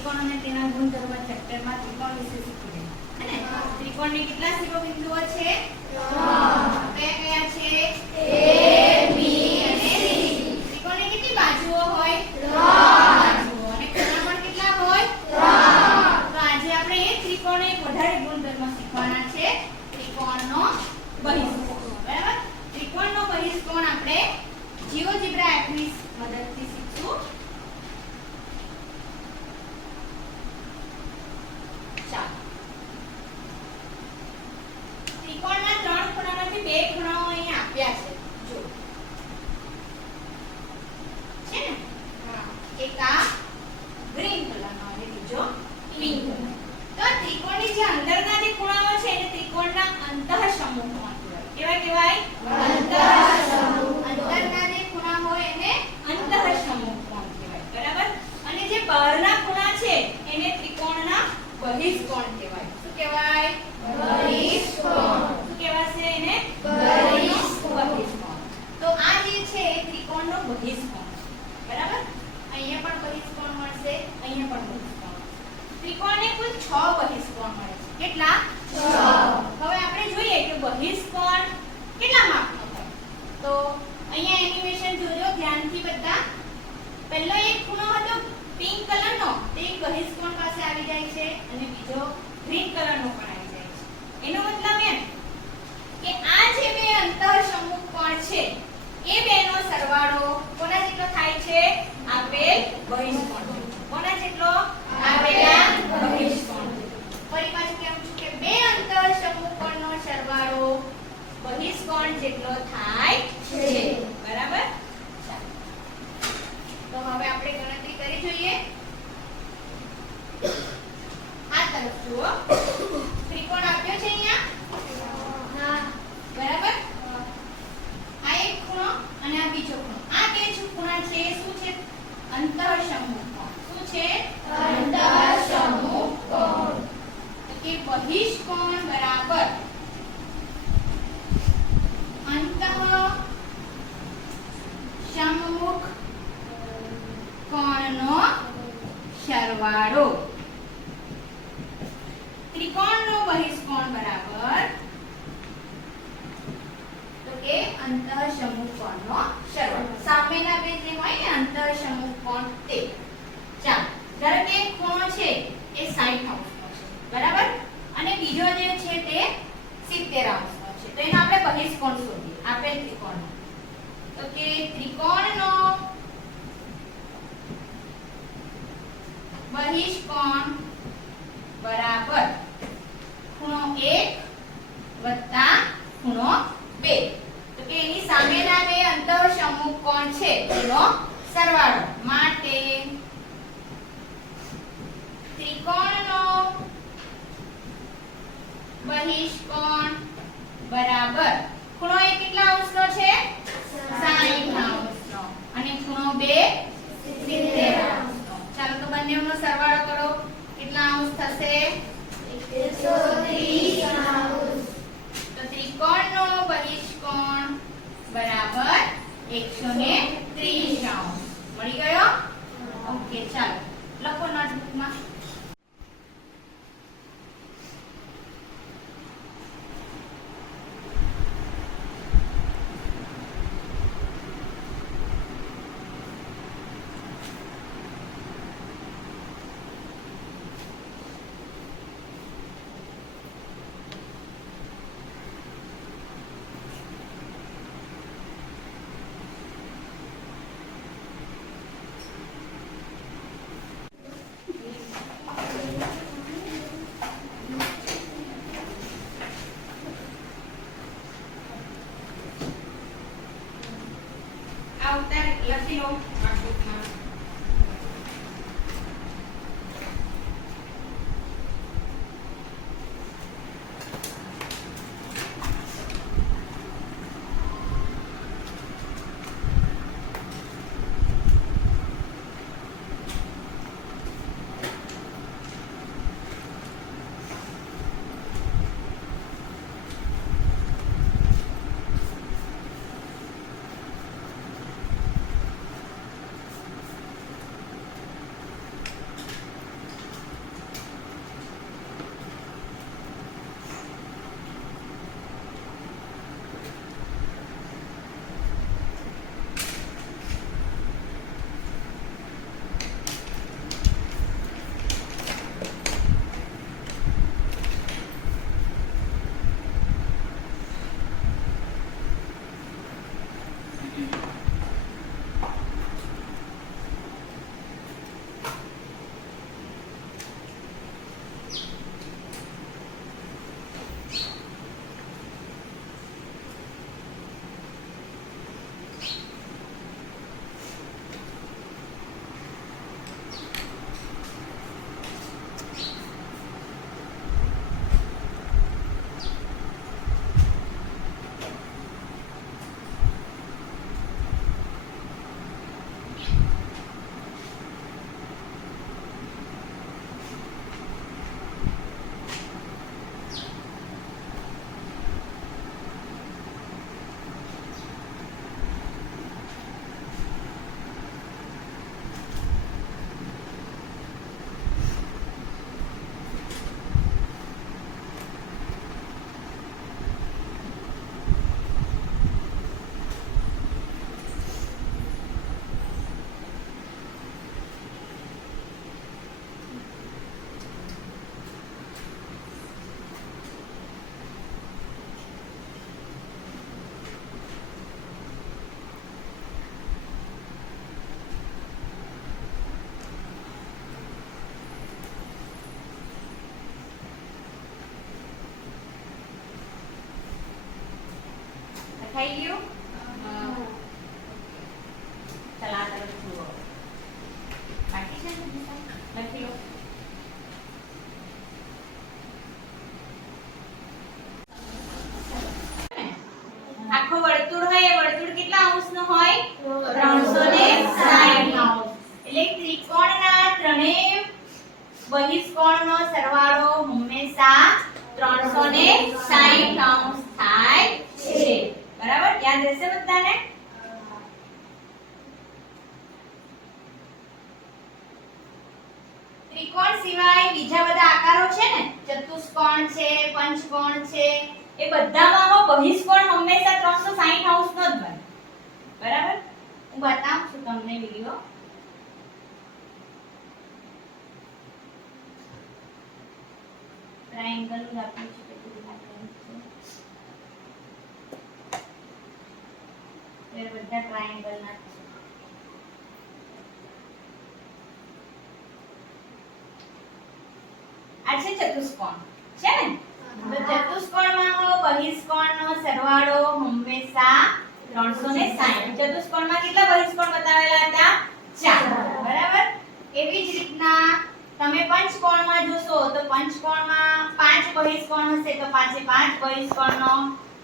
ત્રિકોણ અને તેના ગુણધર્મ ચેપ્ટરમાં ત્રિકોણ વિશે શીખી ગયા હે ને ત્રિકોણની કેટલા શિરોબિંદુઓ છે 3 કયા છે A B અને C ત્રિકોણની કેટલી બાજુઓ હોય 3 બાજુઓ અને ખૂણા પણ કેટલા હોય 3 તો આજે આપણે એક ત્રિકોણનો એક વધારે ગુણધર્મ શીખવાના છે ત્રિકોણનો બહિષ્કોણ બરાબર ત્રિકોણનો બહિષ્કોણ આપણે જીઓજેબ્રા એપની મદદથી શીખશું ત્રિકોણના 3 ખૂણામાંથી 2 ખૂણાઓ અહીં આપ્યા છે જો છે ને હા એક આ ગ્રીન કલરનો અને બીજો પિંક કલર તો ત્રિકોણની જે અંદરના જે ખૂણાઓ છે એને ત્રિકોણના અંતઃસમૂહ કહેવાય અંતઃસમૂહ અંદરના જે ખૂણા હોય એને અંતઃસમૂહ કહેવાય બરાબર અને જે બહારના ખૂણા છે એને ત્રિકોણના બહિષ્કોણ કહેવાય શું કહેવાય બહિષ્કોણ શું કહેવાશે એને બહિષ્કોણ તો આ જે છે એ ત્રિકોણનો બહિષ્કોણ બરાબર અહીંયા પણ બહિષ્કોણ મળશે અહીંયા પણ બહિષ્કોણ ત્રિકોણને કુલ 6 બહિષ્કોણ મળે છે કેટલા 6 હવે આપણે જોઈએ કે બહિષ્કોણ કેટલા માપનો થાય તો અહીંયા એનિમેશન જોજો ધ્યાનથી બધા પહેલો એક ખૂણો હતો પિંક કલરનો તે એક બહિષ્કોણ પાસે આવી જાય છે અને બીજો ગ્રીન કલરનો પણ આવી જાય છે એનો મતલબ એમ કે આ જે બે અંતઃસમૂહ કોણ છે એ બેનો સરવાળો કોના જેટલો થાય છે આપેલ બહિષ્કોણ કોના જેટલો આપેલા બહિષ્કોણ ફરી પાછું કેમ છું કે બે અંતઃસમૂહ કોણનો સરવાળો બહિષ્કોણ જેટલો થાય છે બરાબર તો હવે આપણે ગણતરી કરી જોઈએ આ તરફ જુઓ ત્રિકોણ આપ્યો છે અહીંયા હા બરાબર આ એક ખૂણો અને આ બીજો ખૂણો આ બે ખૂણા છે શું છે અંતઃસમૂહ કોણ શું છે અંતઃસમૂહ કોણ તો કે બહિષ્કોણ બરાબર અંતઃસમૂહ કોણનો સરવાળો ત્રિકોણનો બહિષ્કોણ બરાબર તો કે અંતઃસમૂહ કોણનો સરવાળો સામેના બે જે હોય ને અંતઃસમૂહ કોણ તે ચાલો ધારો કે એક ખૂણો છે એ 60 અંશનો છે બરાબર અને બીજો જે છે તે 70 અંશનો છે તો એનો આપણે બહિષ્કોણ શોધીએ આપેલ ત્રિકોણનો તો કે ત્રિકોણનો બહિષ્કોણ બરાબર ખૂણો 1 વત્તા ખૂણો 2 તો કે એની સામેના બે અંતઃસમૂહ કોણ છે તેનો સરવાળો માટે ત્રિકોણનો બહિષ્કોણ બરાબર ખૂણો 1 કેટલા અંશનો છે 60 અંશનો અને ખૂણો 2 70 અંશનો ચાલો તો બંનેનો સરવાળો કરો કેટલા અંશ થશે 130 અંશ તો ત્રિકોણનો બહિષ્કોણ બરાબર 130 અંશ મળી ગયો ઓકે ચાલો લખો નોટબુકમાં ઉત્તર લખી લો નોટબુકમાં દેખાઈ ગયું? ચાલ આ તરફ જુઓ. બાકી છે ને લખી લો. આખો વર્તુળ હોય એ વર્તુળ કેટલા અંશનો હોય? 360 અંશ. એટલે ત્રિકોણના ત્રણેય બહિષ્કોણનો સરવાળો હંમેશા 360 અંશ થાય છે. બરાબર? યાદ રહેશે બધાને? ત્રિકોણ સિવાય બીજા બધા આકારો છે ને, ચતુષ્કોણ છે, પંચકોણ છે, એ બધામાં બહિષ્કોણ હંમેશા 360 અંશનો જ બને. બરાબર? હું બતાવું છું તમને વિડિયો. ટ્રાયેંગલ નું આપ્યું છે, કેટલું આપ્યું છે. એ બધા ટ્રાયેંગલ ના છે. આ છે ચતુષ્કોણ છે ને? તો ચતુષ્કોણમાં બહિષ્કોણનો સરવાળો હંમેશા 360. ચતુષ્કોણમાં કેટલા બહિષ્કોણ બતાવેલા હતા? 4. બરાબર? એવી જ રીતના તમે પંચકોણમાં જોશો તો પંચકોણમાં 5 બહિષ્કોણ હશે તો 5 એ 5 બહિષ્કોણનો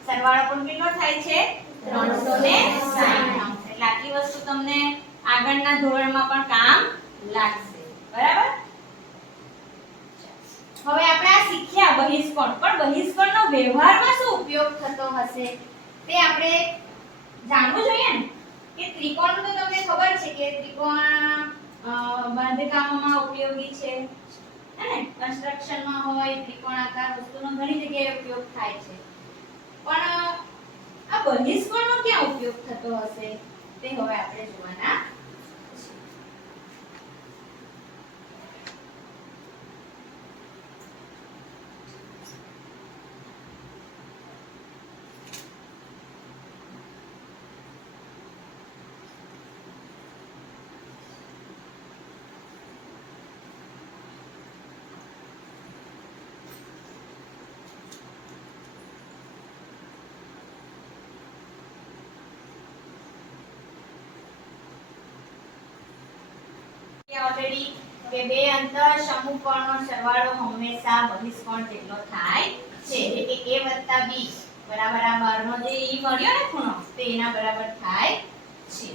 સરવાળો પણ કેટલો થાય છે? 360. એટલે આટલી વસ્તુ તમને આગળના ધોરણમાં પણ કામ લાગશે. બરાબર? હવે આપણે આ શીખ્યા બહિષ્કોણ, પણ બહિષ્કોણનો વ્યવહારમાં શું ઉપયોગ થતો હશે તે આપણે જાણવું જોઈએ ને. કે ત્રિકોણ તો તમને ખબર છે કે ત્રિકોણ બાંધકામમાં ઉપયોગી છે, હે ને? કન્સ્ટ્રક્શનમાં હોય ત્રિકોણાકાર વસ્તુનો ઘણી જગ્યાએ ઉપયોગ થાય છે. પણ આ બહિષ્કોણનો ક્યાં ઉપયોગ થતો હશે તે હવે આપણે જોવાના. ઓલરેડી કે બે અંતર સમૂહકોણનો સરવાળો હંમેશા બહિષ્કોણ જેટલો થાય છે. એટલે કે a + b બરાબર આ બહારનો જે e મળ્યો ને ખૂણો તે એના બરાબર થાય છે.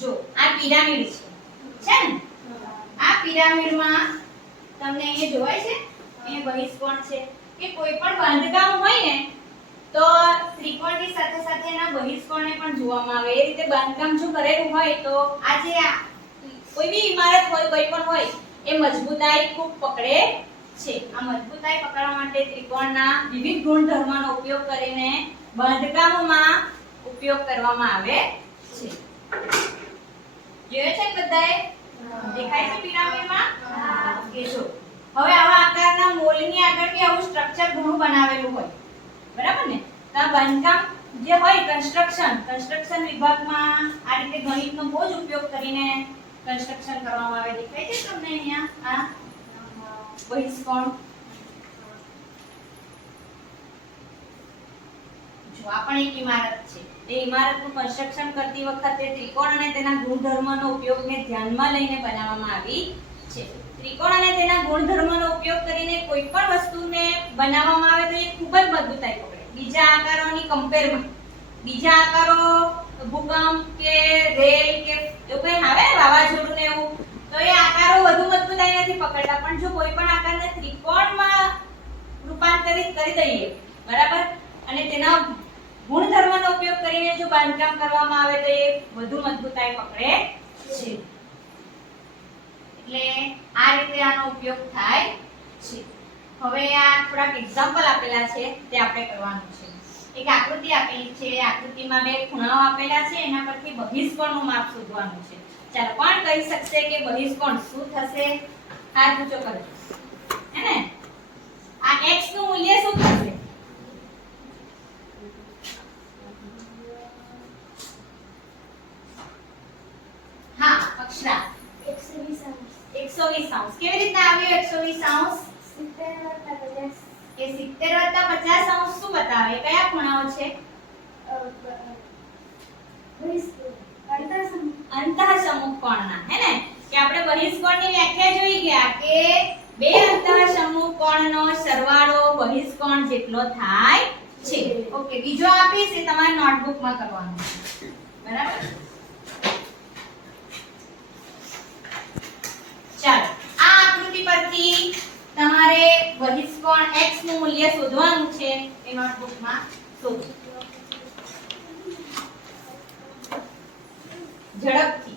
જો આ પિરામિડ છે ને? આ પિરામિડમાં તમને અહીંયા જોવાય છે એ બહિષ્કોણ છે. કે કોઈ પણ બાંધકામ હોય ને તો ત્રિકોણની સાથે સાથે એના બહિષ્કોણને પણ જોવામાં આવે. એ રીતે બાંધકામ જો કરેલું હોય તો આ જે કોઈ બી ઇમારત હોય, કોઈ પણ હોય, એ મજબૂતાઈ ખૂબ પકડે છે. આ મજબૂતાઈ પકડવા માટે ત્રિકોણના વિવિધ ગુણધર્મોનો ઉપયોગ કરીને બાંધકામમાં ઉપયોગ કરવામાં આવે છે. જોયો છે બધાએ? દેખાય છે પિરામિડમાં? ઓકે. જો હવે આવા આકારના મોલની આગળ બી આવું સ્ટ્રક્ચર ઘણું બનાવેલું હોય. બરાબર ને? તો આ બાંધકામ જે હોય કન્સ્ટ્રક્શન વિભાગમાં આ રીતે ગણિતનો બહુ જ ઉપયોગ કરીને કન્સ્ટ્રક્શન કરવામાં આવે. દેખાય છે તમને અહીંયા આ બહિષ્કોણ? જો આ પણ એક ઇમારત છે. એ ઇમારતનું કન્સ્ટ્રક્શન કરતી વખતે ત્રિકોણ અને તેના ગુણધર્મોનો ઉપયોગને ધ્યાનમાં લઈને બનાવવામાં આવી છે. ત્રિકોણ અને તેના ગુણધર્મોનો ઉપયોગ કરીને કોઈ પણ વસ્તુને બનાવવામાં આવે તો એ ખૂબ જ મજબૂતાઈ પકડે. બીજા આકારોની કમ્પેરમાં બીજા આકારો ભૂકંપ કે રેલ કે એવું કંઈ આવે ને વાવાઝોડું ને એવું તો એ આકારો વધુ મજબૂતાઈ નથી પકડતા. પણ જો કોઈ પણ આકારને ત્રિકોણમાં રૂપાંતરિત કરી દઈએ, બરાબર, અને તેના ગુણધર્મનો ઉપયોગ કરીને જો બાંધકામ કરવામાં આવે તો એ વધુ મજબૂતાઈ પકડે છે. એટલે આ રીતે આનો ઉપયોગ થાય છે. હવે આ થોડાક એક્ઝામ્પલ આપેલા છે તે આપણે કરવાનું છે. એક આકૃતિ આપેલી છે. આકૃતિમાં બે ખૂણાઓ આપેલા છે. એના પરથી બહિષ્કોણનું માપ શોધવાનું છે. ચાલો, કોણ કહી શકશે કે બહિષ્કોણ શું થશે? હાથ ઊંચો કરો. હે ને? આ x નું મૂલ્ય શું થશે? શ્રાપ 120 અંશ કેવી રીતના આવ્યું 120 અંશ 70 + 50 અંશ શું બતાવે કયા ખૂણાઓ છે અંતઃસમુખ કોણના હે ને કે આપણે બહિષ્કોણની વ્યાખ્યા જોઈ ગયા કે બે અંતઃસમુખ કોણનો સરવાળો બહિષ્કોણ જેટલો થાય છે ઓકે બીજો આપીશ એ તમારી નોટબુકમાં કરવાનું છે બરાબર ચાલો આ આકૃતિ પરથી તમારે બહિષ્કોણ x નું મૂલ્ય શોધવાનું છે એ નોટબુકમાં શોધો ઝડપથી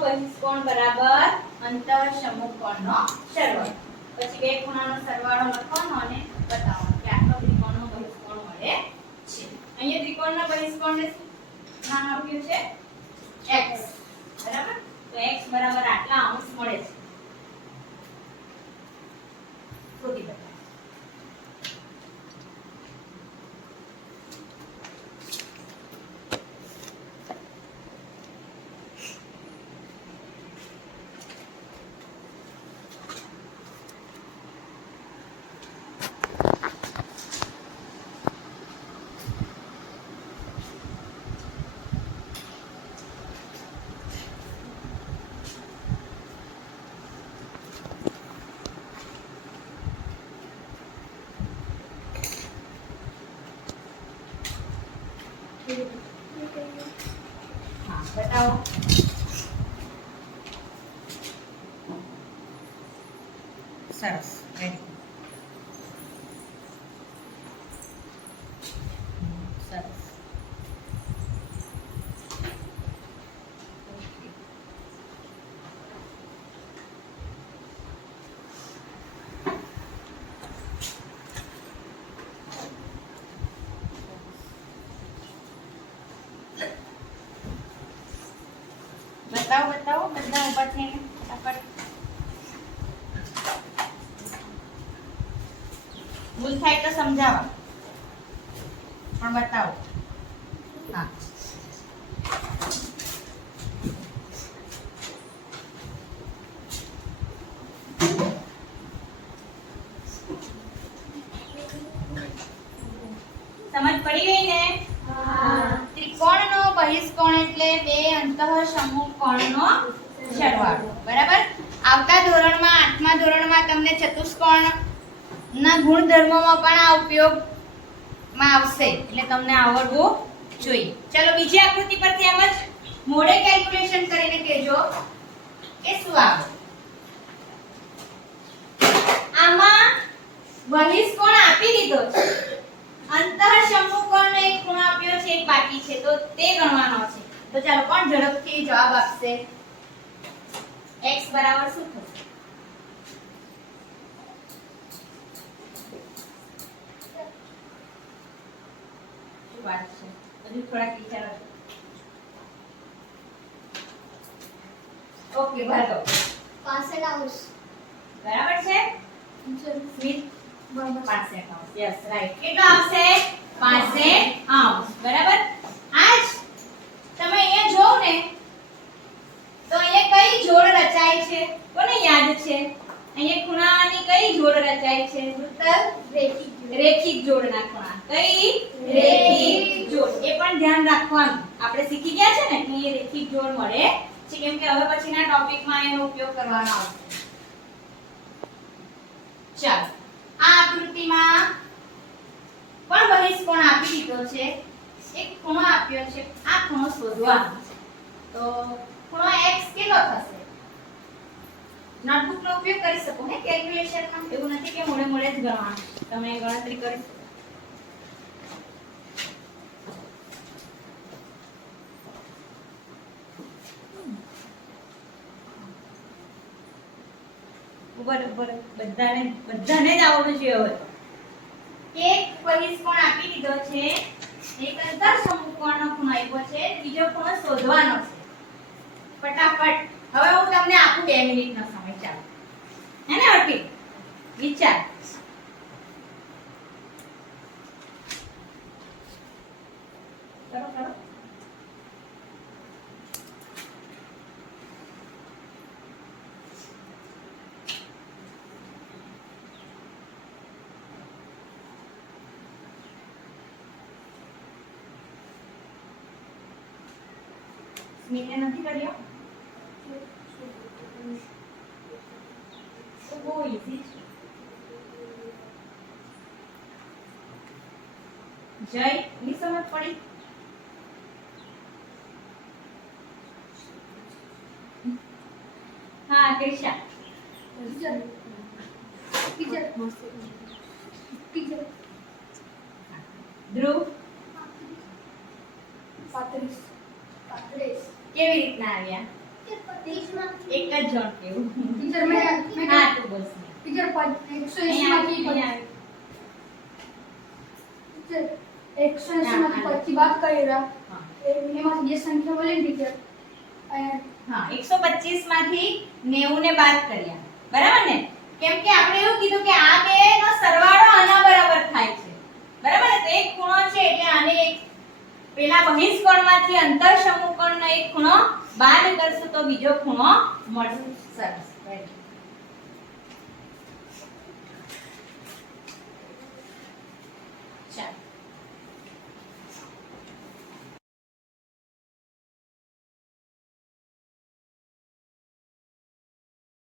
બહિષ્કોણ બરાબર અંતઃસમુખ કોણનો સરવાળો પછી બે ખૂણાનો સરવાળો લખવાનો અને બતાવવાનો કે આટલો ત્રિકોણનો બહિષ્કોણ મળે છે અહીંયા ત્રિકોણના બહિષ્કોણને નામ આપ્યું છે x બરાબર તો x બરાબર આટલા અંશ મળે છે શોધી બતાવો हाँ बताओ सरस वेरी सरस बताओ बताओ બધા ઊભા થઈને ફટાફટ ભૂલ થાય તો સમજાવો પણ બતાવો હા સમજ પડી ગઈ ને ત્રિકોણનો બહિષ્કોણ એટલે બે અંતઃસમુખ કોણનો સરવાળો બરાબર આવતા ધોરણમાં 8મા ધોરણમાં તમને ચતુષ્કોણના ગુણધર્મોમાં પણ આ ઉપયોગમાં આવશે એટલે તમને આવડવું જોઈએ ચલો બીજી આકૃતિ પરથી એમ જ મોડે કેલ્ક્યુલેશન કરીને કહેજો કે શું આવે આમાં બહિષ્કોણ આપી દીધો છે અંતઃસમુખ કોણનો એક ખૂણો આપ્યો છે એક બાકી છે તો તે ગણવાનો છે તો ચાલો કોણ ઝડપથી જવાબ આપશે x બરાબર શું થશે શું વાત છે હજુ થોડા વિચારો ઓકે ભાર્ગવ 65 અંશ બરાબર છે સ્મિત 65 અંશ યસ રાઈટ કેટલો આવશે 65 અંશ બરાબર આજ તમે અહીંયા જોઓ ને તો અહીંયા કઈ જોડ રચાય છે કોને યાદ છે અહીંયા ખૂણાની કઈ જોડ રચાય છે ઉત્તર રેખિક જોડના ખૂણા કઈ રેખિક જોડ એ પણ ધ્યાન રાખવાનું આપણે શીખી ગયા છે ને કે એ રેખિક જોડ મળે છે કેમ કે હવે પછીના ટોપિકમાં એનો ઉપયોગ કરવાનો આવશે ચાલો આ આકૃતિમાં પણ બહિષ્કોણ આપી દીધો છે એક ખૂણો આપ્યો છે આ ખૂણો શોધવાનો છે તો ખૂણો x કેટલો થશે નોટબુક નો ઉપયોગ કરી શકો હે કેલ્ક્યુલેશનમાં એવું નથી કે મોડે મોડે જ ગણવાનું તમે ગણતરી કરી શકો બરોબર બધાને જ આવડવું જોઈએ હવે એક બહિષ્કોણ આપી દીધો છે એક અંતર સમકોણનો ખૂણો આપ્યો છે બીજો ખૂણો શોધવાનો છે ફટાફટ હવે હું તમને આપું 2 મિનિટનો સમય ચાલો હે ને અર્પિત વિચાર કરો કરો સ્મિતને નથી કર્યો તો બહુ ઈઝી છે જય ની સમજ પડી હા કૃષા ધ્રુવ 35 કેવી રીતના આવ્યા 30 માં એક જ જણ કેવું टीचर मैं હા તું બોલ टीचर 180 માંથી टीचर 180 માંથી 25 બાદ કર્યા હા એમાં જે સંખ્યા બોલે ટીચર હા 125 માંથી 90 ને બાદ કર્યા બરાબર ને કેમ કે આપણે એવું કીધું કે આ બે નો સરવાળો આના બરાબર થાય છે બરાબર ને તો એક ખૂણો છે એટલે આને એક પેલા બહિષ્કોણમાંથી અંતર સમકોણનો એક ખૂણો બાદ કરશું તો બીજો ખૂણો મળશે સરસ